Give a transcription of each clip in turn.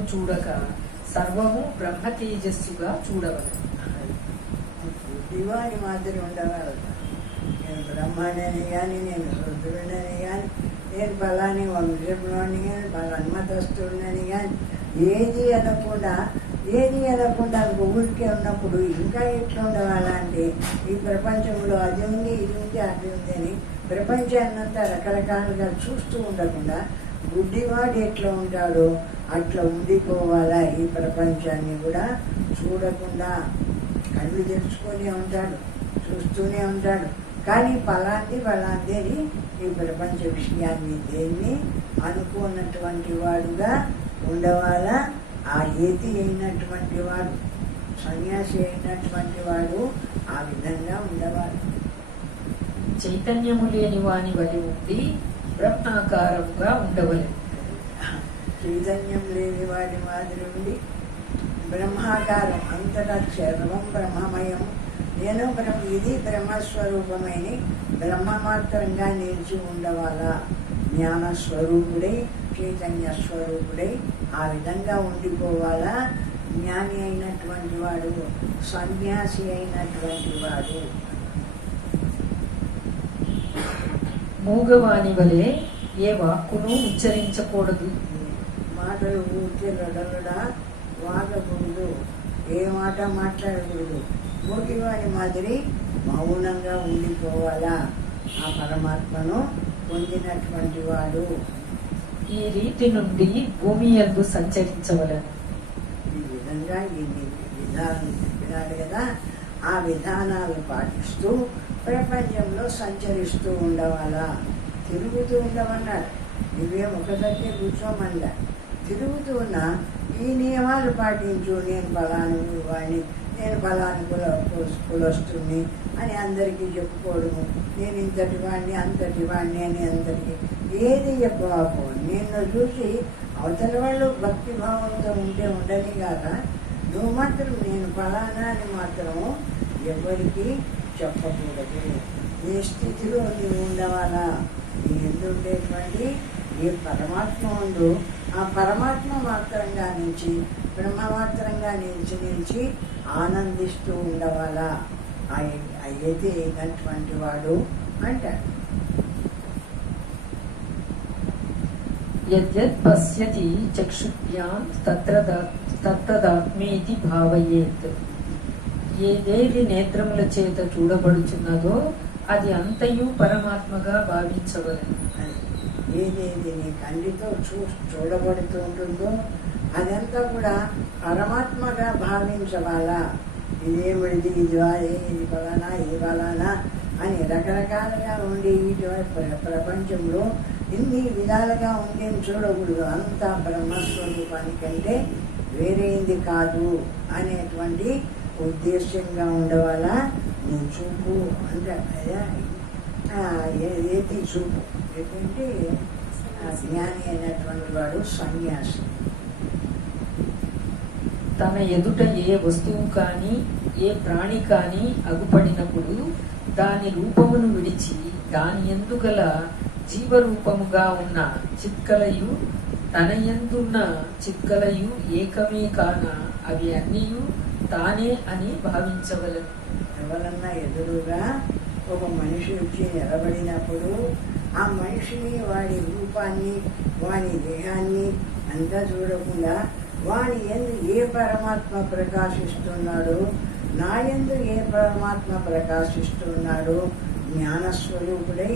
బ్రహ్మమును చూడక సర్వము బ్రహ్మ తేజస్సుగా చూడవలెను. దివాని మాదిరి ఉండగలట. నేను బ్రహ్మని కానీ, నేను రుద్రుడని కానీ, నేను బలాన్ని వంశంలోని కానీ, బలన్మతస్తుడిని కానీ ఏది అనకుండా ఊరికే ఉన్నప్పుడు ఇంకా ఎట్లా ఉండవాలంటే ఈ ప్రపంచంలో అది ఉంది, ఇది ఉంది, అది ఉంది అని ప్రపంచాన్నంతా రకరకాలుగా చూస్తూ ఉండకుండా గుడ్డివాడు ఎట్లా ఉంటాడో అట్లా ఉండిపోవాలా. ఈ ప్రపంచాన్ని కూడా చూడకుండా కళ్ళు తెరుచుకొని ఉంటాడు, చూస్తూనే ఉంటాడు. కానీ పలాంది అని ఈ ప్రపంచ విషయాన్ని దేన్ని అనుకున్నటువంటి వాడుగా ఉండవాలా. ఆ యతి అయినటువంటి వాడు, సన్యాసి అయినటువంటి వాడు ఆ విధంగా ఉండవాలి. చైతన్యము లేని వాని వలె ఉండి బ్రహ్మాకారముగా ఉండవలెను. చైతన్యం లేని వాడి మాదిరి ఉండి బ్రహ్మాకారం, అంతటా సర్వం బ్రహ్మమయం, నేను ఇది బ్రహ్మస్వరూపమైన బ్రహ్మమాత్రంగా నిలిచి ఉండవాలా. జ్ఞానస్వరూపుడై, చైతన్య స్వరూపుడై ఆ విధంగా ఉండిపోవాలా. జ్ఞాని అయినటువంటి వాడు, సన్యాసి అయినటువంటి వాడు. మూగవాని వలె ఏ వాక్కును ఉచ్చరించకూడదు. మాటలు ఊరికే లొడలొడ వాగకూడదు, ఏ మాట మాట్లాడకూడదు. మూగివాని మాదిరి మౌనంగా ఉండిపోవాలా. ఆ పరమాత్మను పొందినటువంటి వాడు ఈ రీతి నుండి భూమి యందు సంచరించవలెను. ఈ విధంగా ఇన్ని విధానాలు చెప్పినాడు కదా, ఆ విధానాలు పాటిస్తూ ప్రపంచంలో సంచరిస్తూ ఉండవాలా. తిరుగుతూ ఉండమన్నాడు. నువ్వేం ఒక దగ్గర కూర్చోమన్నా, తిరుగుతూ ఉన్నా ఈ నియమాలు పాటించు. నేను బలాను వాడిని, నేను బలాను కులొస్తుంది అని అందరికీ చెప్పుకోవడము, నేను ఇంతటి వాడిని అంతటి వాడిని అని అందరికీ ఏది చెప్పకపో. నిన్ను చూసి అవతల వాళ్ళు భక్తిభావంతో ఉంటే ఉండని కాక నువ్వు మాత్రం నేను ఫలానా అని మాత్రము ఎవరికి చెప్పకూడదు. ఏ స్థితిలో నీవు ఉండవాలా. నీ ఎందుండేటువంటి ఏ పరమాత్మ ఉందో ఆ పరమాత్మ మాత్రంగా నుంచి బ్రహ్మమాత్రంగా నిలిచి ఆనందిస్తూ ఉండవాలా. అయితే అయినటువంటి వాడు అంటాడు. యద్యత్ పశ్యతి చక్షుభ్యాం తత్తదాత్మేతి భావయేత్. ఏదేది నేత్రముల చేత చూడబడుచున్నదో అది అంతయు పరమాత్మగా భావించవలెను. ఏదేది నీ కంటితో చూడబడుతూ ఉంటుందో అదంతా కూడా పరమాత్మగా భావించవాలా. ఇదేమిడిది, ఇది ఫలానా, ఇది ఫలానా అని రకరకాలుగా ఉండి ప్రపంచంలో ఇన్ని విధాలుగా ఉండేది చూడకూడదు. అంతా బ్రహ్మస్వరూపానికంటే వేరేంది కాదు అనేటువంటి ఉద్దేశ్యంగా ఉండవాలా. నీ చూపు అంటే ఏది చూపు ఏంటంటే జ్ఞాని అయినటువంటి వాడు సన్యాసి. తన ఎదుట ఏ వస్తువు కానీ ఏ ప్రాణి కానీ అగుపడినప్పుడు దాని రూపమును విడిచి దాని యందు గల జీవరూపముగా ఉన్న చిత్కలయు తన యందున్న చిత్కలయు ఏకమే కాన అవి అన్నీయు తానే అని భావించవలెను. ఎవరన్నా ఎదురుగా ఒక మనిషి వచ్చి నిలబడినప్పుడు ఆ మనిషిని, వాడి రూపాన్ని, వాడి దేహాన్ని అంతా చూడకుండా వాడి యందు ఏ పరమాత్మ ప్రకాశిస్తున్నాడో, నా యందు ఏ పరమాత్మ ప్రకాశిస్తున్నాడో జ్ఞానస్వరూపుడై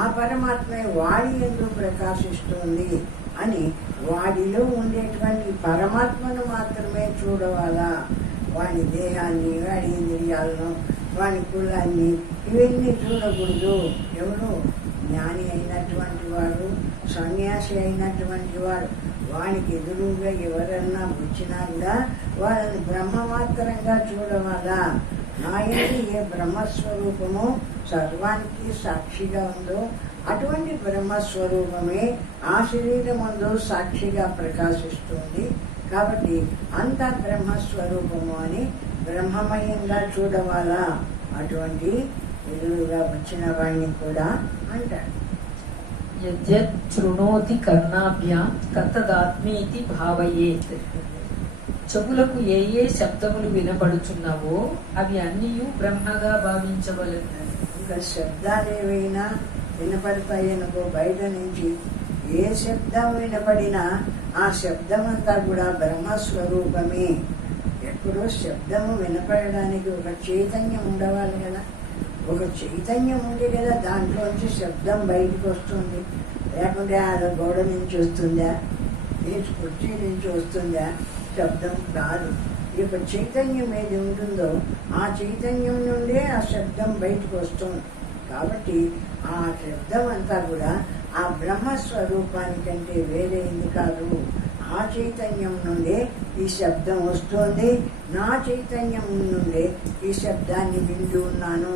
ఆ పరమాత్మ వాడి యందు ప్రకాశిస్తుంది అని వాడిలో ఉండేటువంటి పరమాత్మను మాత్రమే చూడవాలా. వాడి దేహాన్ని, వాడి ఇంద్రియాలను, వాడి కులాన్ని ఇవన్నీ చూడకూడదు. ఎవరు? జ్ఞాని అయినటువంటి వాడు, సన్యాసి అయినటువంటి వాడు. వానికి ఎదురుగా ఎవరన్నా వచ్చినా కూడా వాళ్ళని బ్రహ్మమాత్రంగా చూడవాలా. నాయని ఏ బ్రహ్మస్వరూపము సర్వానికి సాక్షిగా ఉందో అటువంటి బ్రహ్మస్వరూపమే ఆ శరీరమందు సాక్షిగా ప్రకాశిస్తుంది. కాబట్టి అంతా బ్రహ్మస్వరూపము అని బ్రహ్మమయంగా చూడవాలా. అటువంటి ఎదురుగా వచ్చిన వాడిని కూడా అంటాడు. యద్యత్ శృణోతి కర్ణాభ్యాం తత్తదాత్మీతి భావయేత్. చెవులకు ఏ ఏ శబ్దములు వినపడుచున్నావో అవి అన్నీయు బ్రహ్మగా భావించవలెను. ఇంకా శబ్దాలు ఏవైనా వినపడతాయనుకో, బయట నుంచి ఏ శబ్దం వినపడినా ఆ శబ్దం అంతా కూడా బ్రహ్మస్వరూపమే. ఎప్పుడో శబ్దము వినపడడానికి ఒక చైతన్యం ఉండవాలి కదా, ఒక చైతన్యం ఉంది కదా, దాంట్లోంచి శబ్దం బయటకు వస్తుంది. లేకుంటే ఆ గోడ నుంచి వస్తుందా, ఈ కుర్చీ నుంచి వస్తుందా, శబ్దం కాదు. ఈ యొక్క చైతన్యం ఏది ఉంటుందో ఆ చైతన్యం నుండే ఆ శబ్దం బయటకు వస్తుంది. కాబట్టి ఆ శబ్దం అంతా కూడా ఆ బ్రహ్మస్వరూపానికంటే వేరేంది కాదు. ఆ చైతన్యం నుండే ఈ శబ్దం వస్తుంది. నా చైతన్యం నుండే ఈ శబ్దాన్ని వింటూ ఉన్నాను.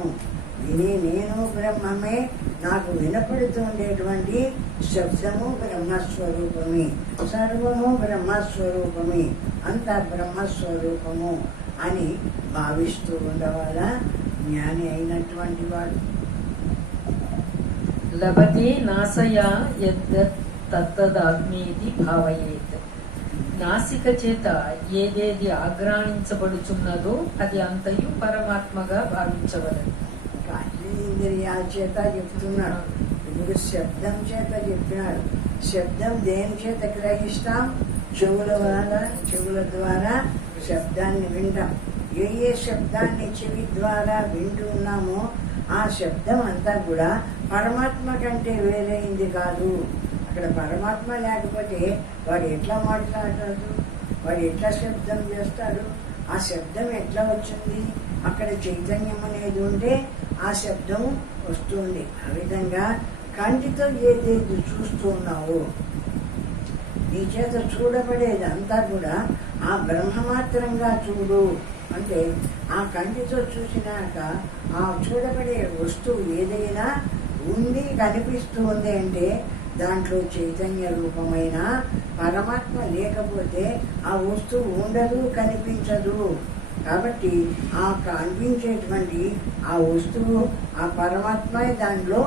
విని నేను బ్రహ్మమే, నాకు వినపడుతుండేటువంటి శబ్దము బ్రహ్మస్వరూపమే, సర్వము బ్రహ్మస్వరూపమే, అంతా బ్రహ్మస్వరూపము అని భావిస్తూ ఉండవాల జ్ఞాని అయినటువంటి వాడు. లభతే నాసయా యద్దత్ తత్తదాత్మీతి భావయేత్. నాసిక చేత ఏదేది ఆగ్రాణించబడుచున్నదో అది అంతయు పరమాత్మగా భావించవలెను. ఇంద్రియాల చేత చెప్తున్నాడు. ఇప్పుడు శబ్దం చేత చెప్పినాడు. శబ్దం దేని చేత గ్రహిస్తాం? చెవుల ద్వారా శబ్దాన్ని వింటాం. ఏ ఏ శబ్దాన్ని చెవి ద్వారా వింటూ ఉన్నామో ఆ శబ్దం అంతా కూడా పరమాత్మ కంటే వేరైంది కాదు. అక్కడ పరమాత్మ లేకపోతే వాడు ఎట్లా మాట్లాడతాడు, వాడు ఎట్లా శబ్దం చేస్తాడు, ఆ శబ్దం ఎట్లా వచ్చింది? అక్కడ చైతన్యం అనేది ఉంటే ఆ శబ్దం వస్తుంది. ఆ విధంగా కంటితో ఏదైతే చూస్తున్నావో నీ చేత చూడబడేది అంతా కూడా ఆ బ్రహ్మమాత్రంగా చూడు. అంటే ఆ కంటితో చూసినాక ఆ చూడబడే వస్తువు ఏదైనా ఉంది కనిపిస్తూ ఉంది అంటే దాంట్లో చైతన్య రూపమైన పరమాత్మ లేకపోతే ఆ వస్తువు ఉండదు, కనిపించదు. కాబట్టి ఆ కనిపించేటువంటి ఆ వస్తువు ఆ పరమాత్మ దాంట్లో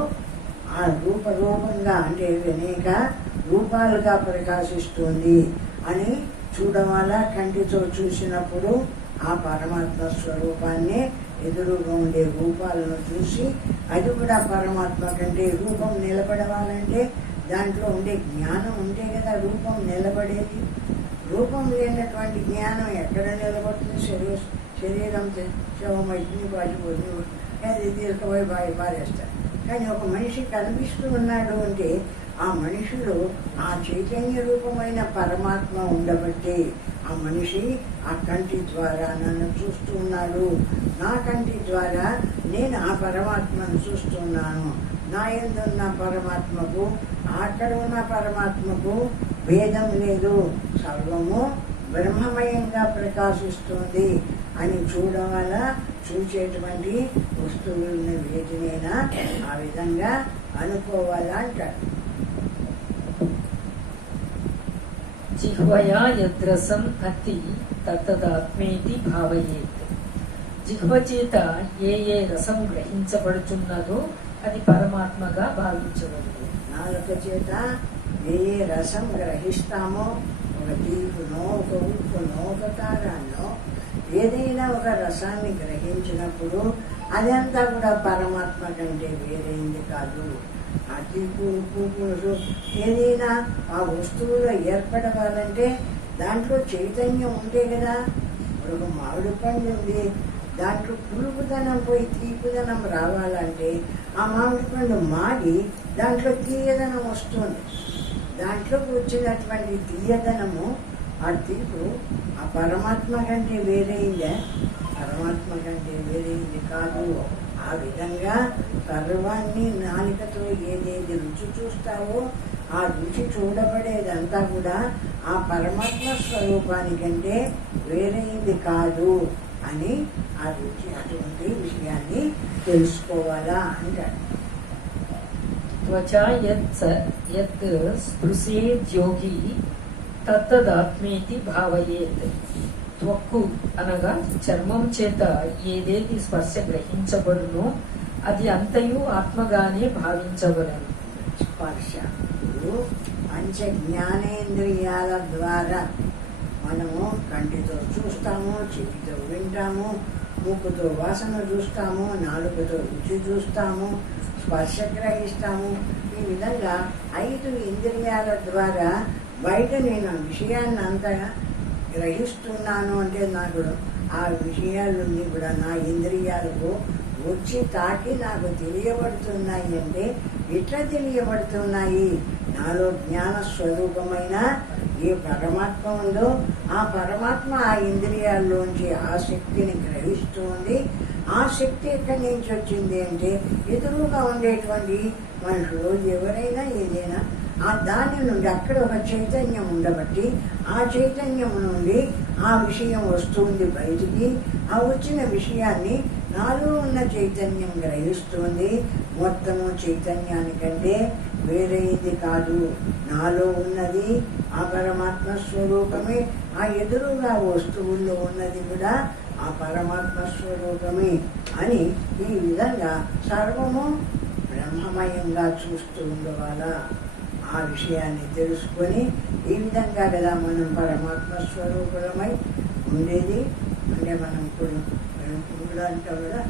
ఆ రూపంగా అంటే అనేక రూపాలుగా ప్రకాశిస్తుంది అని చూడవాల. కంటితో చూసినప్పుడు ఆ పరమాత్మ స్వరూపాన్ని ఎదురుగా ఉండే రూపాలను చూసి అది కూడా పరమాత్మ కంటే రూపం నిలబడవాలంటే దాంట్లో ఉండే జ్ఞానం ఉంటే కదా రూపం నిలబడేది. రూపం లేనటువంటి జ్ఞానం ఎక్కడ నిలబడుతుంది? శరీరం శవమైంది, పాటిపోతుంది, అది తీసుకుపోయి పారేస్తారు. కానీ ఒక మనిషి కనిపిస్తూ ఉన్నాడు అంటే ఆ మనిషిలో ఆ చైతన్య రూపమైన పరమాత్మ ఉండబట్టే ఆ మనిషి ఆ కంటి ద్వారా నన్ను చూస్తూ ఉన్నాడు. నా కంటి ద్వారా నేను ఆ పరమాత్మను చూస్తున్నాను. నా యందున్న పరమాత్మకు అక్కడ ఉన్న పరమాత్మకు భేదం లేదు, సర్వము బ్రహ్మమయంగా ప్రకాశిస్తుంది అని చూడవల. చూసేటువంటి వస్తువులను వేటినైనా ఆ విధంగా అనుకోవాలా అంటాడు. జిహ్వయా యద్రసం అతి తత్తదాత్మేతి భావయేత్. జిహ్వ చేత ఏ ఏ రసం గ్రహించబడుచున్నదో అది పరమాత్మగా భావించవలెను. నాలుక చేత ఏ ఏ రసం గ్రహిస్తామో, ఒక తీపునో, ఒక ఉప్పునో, ఒక కారాన్నో ఏదైనా ఒక రసాన్ని గ్రహించినప్పుడు అదంతా కూడా పరమాత్మ కంటే వేరైంది కాదు. ఆ తీపు, ఉప్పు, పులుసు ఏదైనా ఆ వస్తువులో ఏర్పడవాలంటే దాంట్లో చైతన్యం ఉంటే కదా. ఇప్పుడు ఒక మామిడి పండు ఉంది, దాంట్లో పులుపుదనం పోయి తీపుదనం రావాలంటే ఆ మామిడి పండు మాడి దాంట్లో తీయదనం వస్తుంది. దాంట్లోకి వచ్చినటువంటి తీయదనము ఆ తీపు ఆ పరమాత్మ కంటే వేరైందే, పరమాత్మ కంటే వేరైంది కాదు. ఆ విధంగా సర్వాన్ని నాలికతో ఏదేది రుచి చూస్తావో ఆ రుచి చూడబడేదంతా కూడా ఆ పరమాత్మ స్వరూపానికంటే వేరైంది కాదు అని ఆ రుచి అటువంటి విషయాన్ని తెలుసుకోవాలా అంటాడు. త్వచా యత్ స్పృశేద్ యోగి తత్తదాత్మేతి భావయేత్. త్వక్కు అనగా చర్మం చేత ఏదేది స్పర్శ గ్రహించబడునో అది అంతయు ఆత్మగానే భావించవలెను. స్పర్శ. ఇప్పుడు పంచ జ్ఞానేంద్రియాల ద్వారా మనము కంటితో చూస్తాము, చెవితో వింటాము, ముక్కుతో వాసన చూస్తాము, నాలుకతో రుచి చూస్తాము, స్పర్శ గ్రహిస్తాము. ఈ విధంగా 5 ఇంద్రియాల ద్వారా బయట నేను విషయాన్ని అంతా గ్రహిస్తున్నాను. అంటే నాకు ఆ విషయాలన్నీ కూడా నా ఇంద్రియాలకు వచ్చి తాకి నాకు తెలియబడుతున్నాయి. అంటే ఎట్లా తెలియబడుతున్నాయి? నాలో జ్ఞాన స్వరూపమైన ఏ పరమాత్మ ఉందో ఆ పరమాత్మ ఆ ఇంద్రియాల్లోంచి ఆ శక్తిని గ్రహిస్తుంది. ఆ శక్తి ఎక్కడి నుంచి వచ్చింది అంటే ఎదురుగా ఉండేటువంటి మనుషులు ఎవరైనా ఏదైనా ఆ దాని నుండి అక్కడ ఒక చైతన్యం ఉండబట్టి ఆ చైతన్యం నుండి ఆ విషయం వస్తుంది బయటికి. ఆ వచ్చిన విషయాన్ని నాలో ఉన్న చైతన్యం గ్రహిస్తుంది. మొత్తము చైతన్యానికంటే వేరేది కాదు, నాలో ఉన్నది ఆ పరమాత్మ స్వరూపమే. ఆ ఎదురుగా వస్తువుల్లో ఉన్నది కూడా ఆ పరమాత్మ స్వరూపమే అని ఈ విధంగా సర్వము బ్రహ్మమయంగా చూస్తూ ఉండవాలా. ఆ విషయాన్ని తెలుసుకొని ఈ విధంగా కదా మనం పరమాత్మ స్వరూపులమై ఉండేది. అంటే మనం ఇప్పుడు అంటాం కదా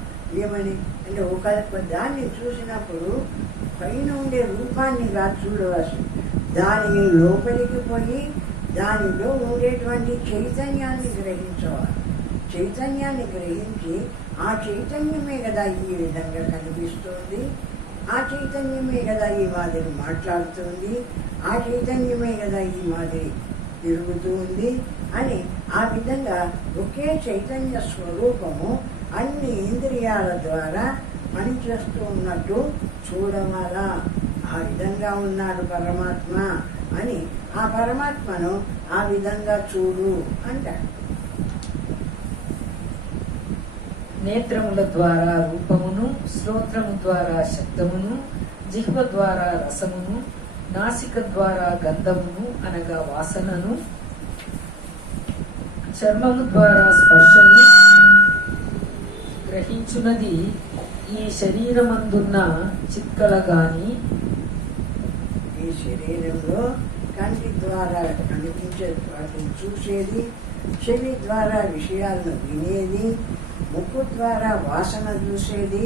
ఏమని అంటే ఒక దాన్ని చూసినప్పుడు పైన ఉండే రూపాన్ని కాదు చూడవచ్చు, దాని లోపలికి పోయి దానిలో ఉండేటువంటి చైతన్యాన్ని గ్రహించవాలి. చైతన్యాన్ని గ్రహించి ఆ చైతన్యమే కదా ఈ విధంగా కనిపిస్తుంది, ఆ చైతన్యమే కదా ఈ మాదిరి మాట్లాడుతుంది, ఆ చైతన్యమే కదా ఈ మాదిరి తిరుగుతూ ఉంది అని ఆ విధంగా ఒకే చైతన్య స్వరూపము అన్ని ఇంద్రియాల ద్వారా పనిచేస్తూ ఉన్నట్టు చూడవాలా. ఆ విధంగా ఉన్నాడు పరమాత్మ అని ఆ పరమాత్మను ఆ విధంగా చూడు అంటాడు. నేత్రముల ద్వారా రూపమును, శ్రోత్రము ద్వారా శబ్దమును, జిహ్వ ద్వారా రసమును, నాసిక ద్వారా గంధమును అనగా వాసనను, చర్మము ద్వారా స్పర్శను గ్రహించున్నది ఈ శరీరమందున్న చిక్కల గాని. ఈ శరీరంలో కంటి ద్వారా కనిపించే వాటిని చూసేది, చెవి ద్వారా విషయాలను వినేది, ముక్కు ద్వారా వాసన చూసేది.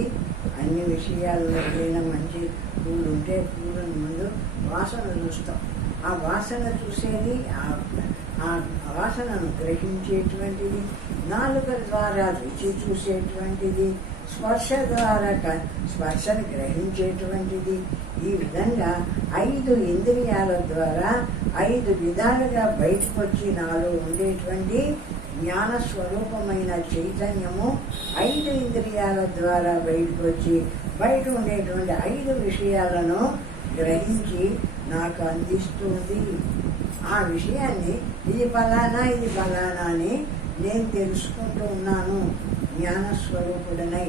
అన్ని విషయాల్లో ఏదైనా మంచి పూలు ఉంటే పూలను ముందు వాసన చూస్తాం. ఆ వాసన చూసేది, ఆ వాసనను గ్రహించేటువంటిది, నాలుక ద్వారా రుచి చూసేటువంటిది, స్పర్శ ద్వారా స్పర్శను గ్రహించేటువంటిది. ఈ విధంగా 5 ఇంద్రియాల ద్వారా 5 విధాలుగా బయటకు వచ్చి నాలో ఉండేటువంటి జ్ఞాన స్వరూపమైన చైతన్యము 5 ఇంద్రియాల ద్వారా బయటకు వచ్చి బయట ఉండేటువంటి 5 విషయాలను గ్రహించి నాకు అందిస్తుంది. ఆ విషయాన్ని ఇది ఫలానా ఇది ఫలానా అని నేను తెలుసుకుంటూ ఉన్నాను జ్ఞానస్వరూపుడనై.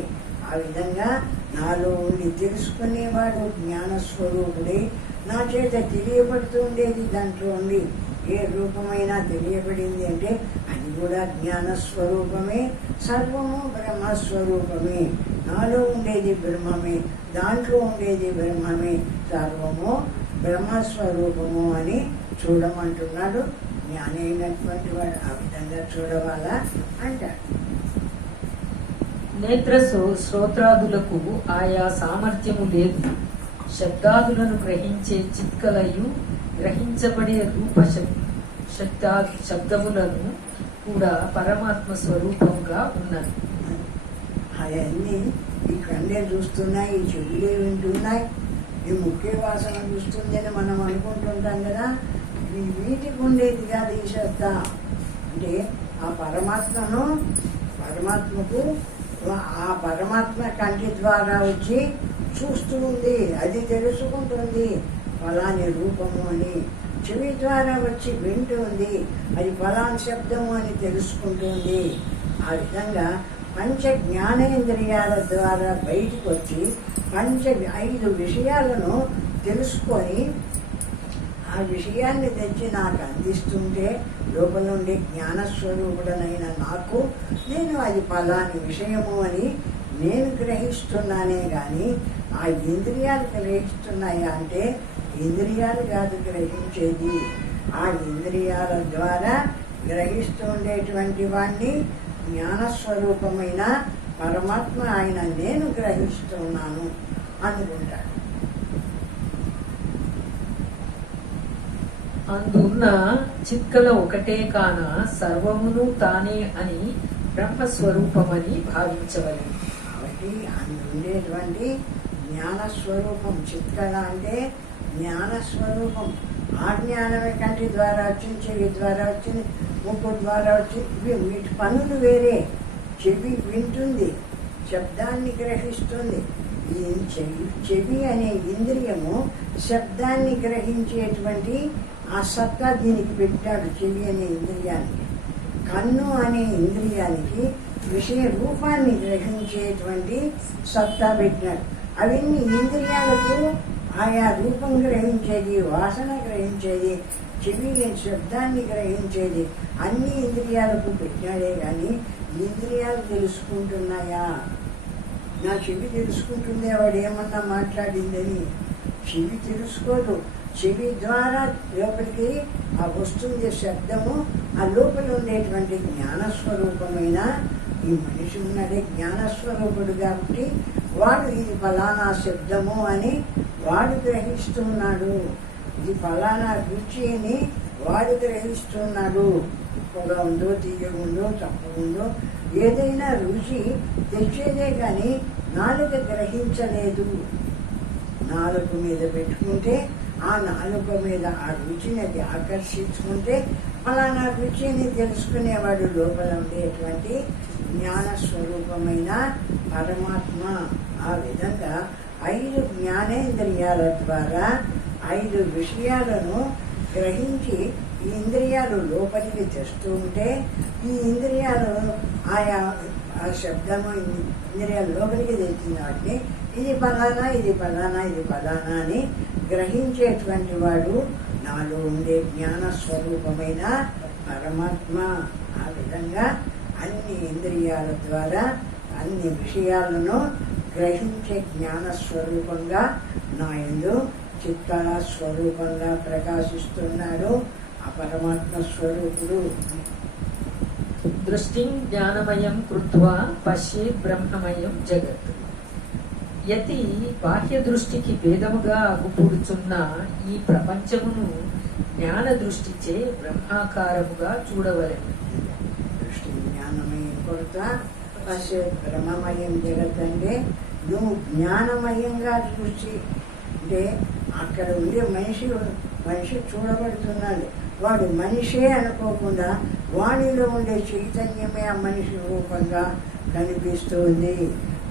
ఆ విధంగా నాలో ఉండి తెలుసుకునేవాడు జ్ఞానస్వరూపుడే. నా చేత తెలియబడుతూ ఉండేది దాంట్లో ఉండి ఏ రూపమైనా తెలియబడింది అంటే అది కూడా జ్ఞానస్వరూపమే. సర్వము బ్రహ్మస్వరూపమే. నాలో ఉండేది బ్రహ్మమే, దాంట్లో ఉండేది బ్రహ్మమే, సర్వము బ్రహ్మస్వరూపము అని చూడమంటున్నాడు. జ్ఞాని అయినటువంటి వాడు ఆ విధంగా చూడవాలా అంటాడు. నేత్ర శ్రోత్రాదులకు ఆయా సామర్థ్యము లేదు. శబ్దాదులను గ్రహించే చిత్కలయు గ్రహించబడే రూప శబ్దములను కూడా పరమాత్మ స్వరూపంగా ఉన్నది. అవన్నీ ఈ కళ్ళే చూస్తున్నాయి, ఈ చెవులే వింటున్నాయి, ఈ ముఖ్య వాసన చూస్తుంది అని మనం అనుకుంటుంటాం కదా. వీటికి ఉండేది కాదు ఈ శబ్ద. అంటే ఆ పరమాత్మకు ఆ పరమాత్మ కంటి ద్వారా వచ్చి చూస్తూ ఉంది, అది తెలుసుకుంటుంది ఫలాని రూపము అని. చెవి ద్వారా వచ్చి వింటుంది, అది ఫలాని శబ్దము అని తెలుసుకుంటుంది. ఆ విధంగా పంచ జ్ఞానేంద్రియాల ద్వారా బయటకు వచ్చి 5 విషయాలను తెలుసుకొని ఆ విషయాన్ని తెచ్చి నాకు అందిస్తుంటే లోపల నుండి జ్ఞానస్వరూపుడనైన నాకు నేను అది ఫలాని విషయము అని నేను గ్రహిస్తున్నానే కానీ ఆ ఇంద్రియాలు గ్రహిస్తున్నాయా అంటే ఇంద్రియాలు కాదు గ్రహించేది. ఆ ఇంద్రియాల ద్వారా గ్రహిస్తూ ఉండేటువంటి వాణ్ణి జ్ఞానస్వరూపమైన పరమాత్మ ఆయన నేను గ్రహిస్తున్నాను అనుకుంటాడు. అందున్న చిత్కల ఒకటే కాన సర్వమును తానే అని బ్రహ్మస్వరూపమని భావించవలెను. కాబట్టి అందుండేటువంటి జ్ఞానస్వరూపం చిత్కళ అంటే జ్ఞానస్వరూపం. ఆ జ్ఞానమే కంటి ద్వారా వచ్చింది, చెవి ద్వారా వచ్చింది, ముక్కు ద్వారా వచ్చింది. వీటి పనులు వేరే. చెవి వింటుంది, శబ్దాన్ని గ్రహిస్తుంది. ఈ చెవి అనే ఇంద్రియము శబ్దాన్ని గ్రహించేటువంటి ఆ సత్తా దీనికి పెట్టాడు. చెవి అనే ఇంద్రియానికి, కన్ను అనే ఇంద్రియానికి విషయ రూపాన్ని గ్రహించేటువంటి సత్తా పెట్టినాడు. అవన్నీ ఇంద్రియాలకు ఆయా రూపం గ్రహించేది, వాసన గ్రహించేది, చెవి శబ్దాన్ని గ్రహించేది అన్ని ఇంద్రియాలకు పెట్టాడే కానీ ఇంద్రియాలు తెలుసుకుంటున్నాయా? నా చెవి తెలుసుకుంటుందే వాడు ఏమన్నా మాట్లాడిందని? చెవి తెలుసుకోదు. చెవి ద్వారా లోపలికి ఆ వస్తుంది శబ్దము. ఆ లోపల ఉండేటువంటి జ్ఞానస్వరూపమైన ఈ మనిషి ఉన్నాడే జ్ఞానస్వరూపుడు కాబట్టి వాడు ఇది ఫలానా శబ్దము అని వాడు గ్రహిస్తున్నాడు. ఇది ఫలానా రుచి అని వాడు గ్రహిస్తున్నాడు. ఉప్పుగా ఉందో, తీయగా ఉందో, తక్కువ ఉందో ఏదైనా రుచి తెచ్చేదే కానీ నాలుక గ్రహించలేదు. నాలుక మీద పెట్టుకుంటే ఆ నాలుక మీద ఆ రుచిని అది ఆకర్షించుకుంటే ఫలానా రుచిని తెలుసుకునేవాడు లోపల ఉండేటువంటి జ్ఞానస్వరూపమైన పరమాత్మ. ఆ విధంగా 5 జ్ఞానేంద్రియాల ద్వారా 5 విషయాలను గ్రహించి ఈ ఇంద్రియాలు లోపలికి తెస్తూ ఉంటే ఈ ఇంద్రియాలు ఆయా ఆ శబ్దము ఇంద్రియాలు లోపలికి తెచ్చిన వాటిని ఇది ఫలానా, ఇది ఫలానా, ఇది ఫలానా అని గ్రహించేటువంటి వాడు నాలో ఉండే జ్ఞానస్వరూపమైన పరమాత్మ. ఆ విధంగా అన్ని ఇంద్రియాల ద్వారా అన్ని విషయాలను గ్రహించే జ్ఞానస్వరూపంగా నా యందు చిత్కాల స్వరూపంగా ప్రకాశిస్తున్నాడు ఆ పరమాత్మ స్వరూపుడు. దృష్టిం జ్ఞానమయం కృత్వా పశ్యే బ్రహ్మమయం జగత్. యతి బాహ్య దృష్టికి భేదముగా అగుపుడుచున్న ఈ ప్రపంచమును జ్ఞాన దృష్టిచే బ్రహ్మాకారముగా చూడవలెను. దృష్టి జ్ఞానమయం కొరత పశ్యే బ్రహ్మమయం జగత్ అంటే నువ్వు జ్ఞానమయంగా చూసి అంటే అక్కడ ఉండే మనిషి చూడబడుతున్నాడు. వాడు మనిషే అనుకోకుండా వాణిలో ఉండే చైతన్యమే ఆ మనిషి రూపంగా కనిపిస్తుంది.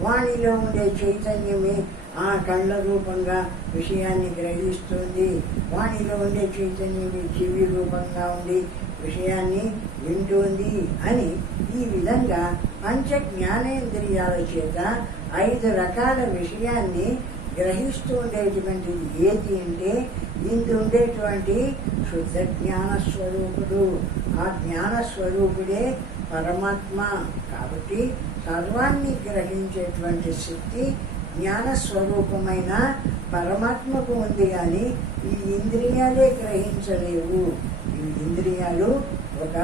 వాణిలో ఉండే చైతన్యమే ఆ కళ్ళ రూపంగా విషయాన్ని గ్రహిస్తుంది. వాణిలో ఉండే చైతన్యమే చెవి రూపంగా ఉండి విషయాన్ని వింటుంది అని ఈ విధంగా పంచ జ్ఞానేంద్రియాల చేత 5 రకాల విషయాన్ని గ్రహిస్తూ ఉండేటువంటిది ఏది అంటే ఇందు ఉండేటువంటి శుద్ధ జ్ఞానస్వరూపుడు. ఆ జ్ఞానస్వరూపుడే పరమాత్మ. కాబట్టి సర్వాన్ని గ్రహించేటువంటి శక్తి జ్ఞానస్వరూపమైన పరమాత్మకు ఉంది కానీ ఈ ఇంద్రియాలే గ్రహించలేవు. ఈ ఇంద్రియాలు ఒక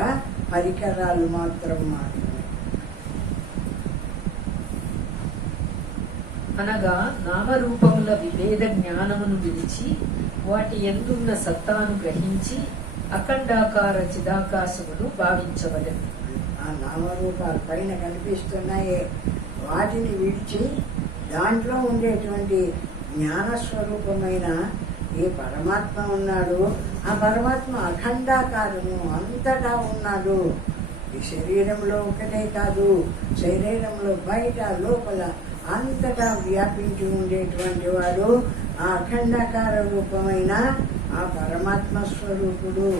పరికరాలు మాత్రం. అనగా నామరూపముల విభేద జ్ఞానమును విడిచి వాటి ఎందున్న సత్తాను గ్రహించి అఖండాకార చిదాకాశమును భావించవలెను. ఆ నామరూపాలు పైన కనిపిస్తున్నాయే వాటిని విడిచి దాంట్లో ఉండేటువంటి జ్ఞానస్వరూపమైన ఏ పరమాత్మ ఉన్నాడు ఆ పరమాత్మ అఖండాకారము, అంతటా ఉన్నాడు. ఈ శరీరంలో ఒకటే కాదు, శరీరంలో బయట లోపల అంతటా వ్యాపించి ఉండేటువంటి వాడు ఆ అఖండాకార రూపమైన ఆ పరమాత్మ స్వరూపుడు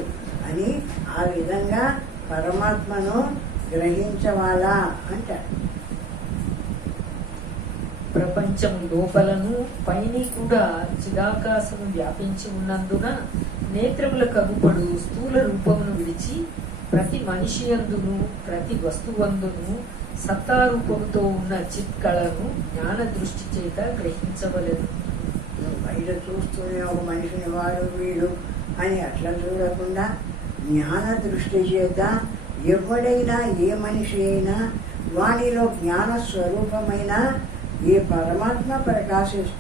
అని ఆ విధంగా పరమాత్మను గ్రహించవాలా అంటారు. ప్రపంచం లోపలను పైని కూడా చిదాకాశము వ్యాపించి ఉన్నందున నేత్రముల కగుపడు స్థూల రూపమును విడిచి ప్రతి మనిషి అందును ప్రతి వస్తువందును సత్తారూపముతో ఉన్న చిత్కళను జ్ఞాన దృష్టి చేత గ్రహించవలెను. బయట చూస్తూనే ఒక మనిషిని వాడు వీడు అని అట్లా చూడకుండా జ్ఞాన దృష్టి చేత ఎవడైనా ఏ మనిషి అయినా వానిలో జ్ఞాన స్వరూపమైన ఏ పరమాత్మ ప్రకాశిస్తూ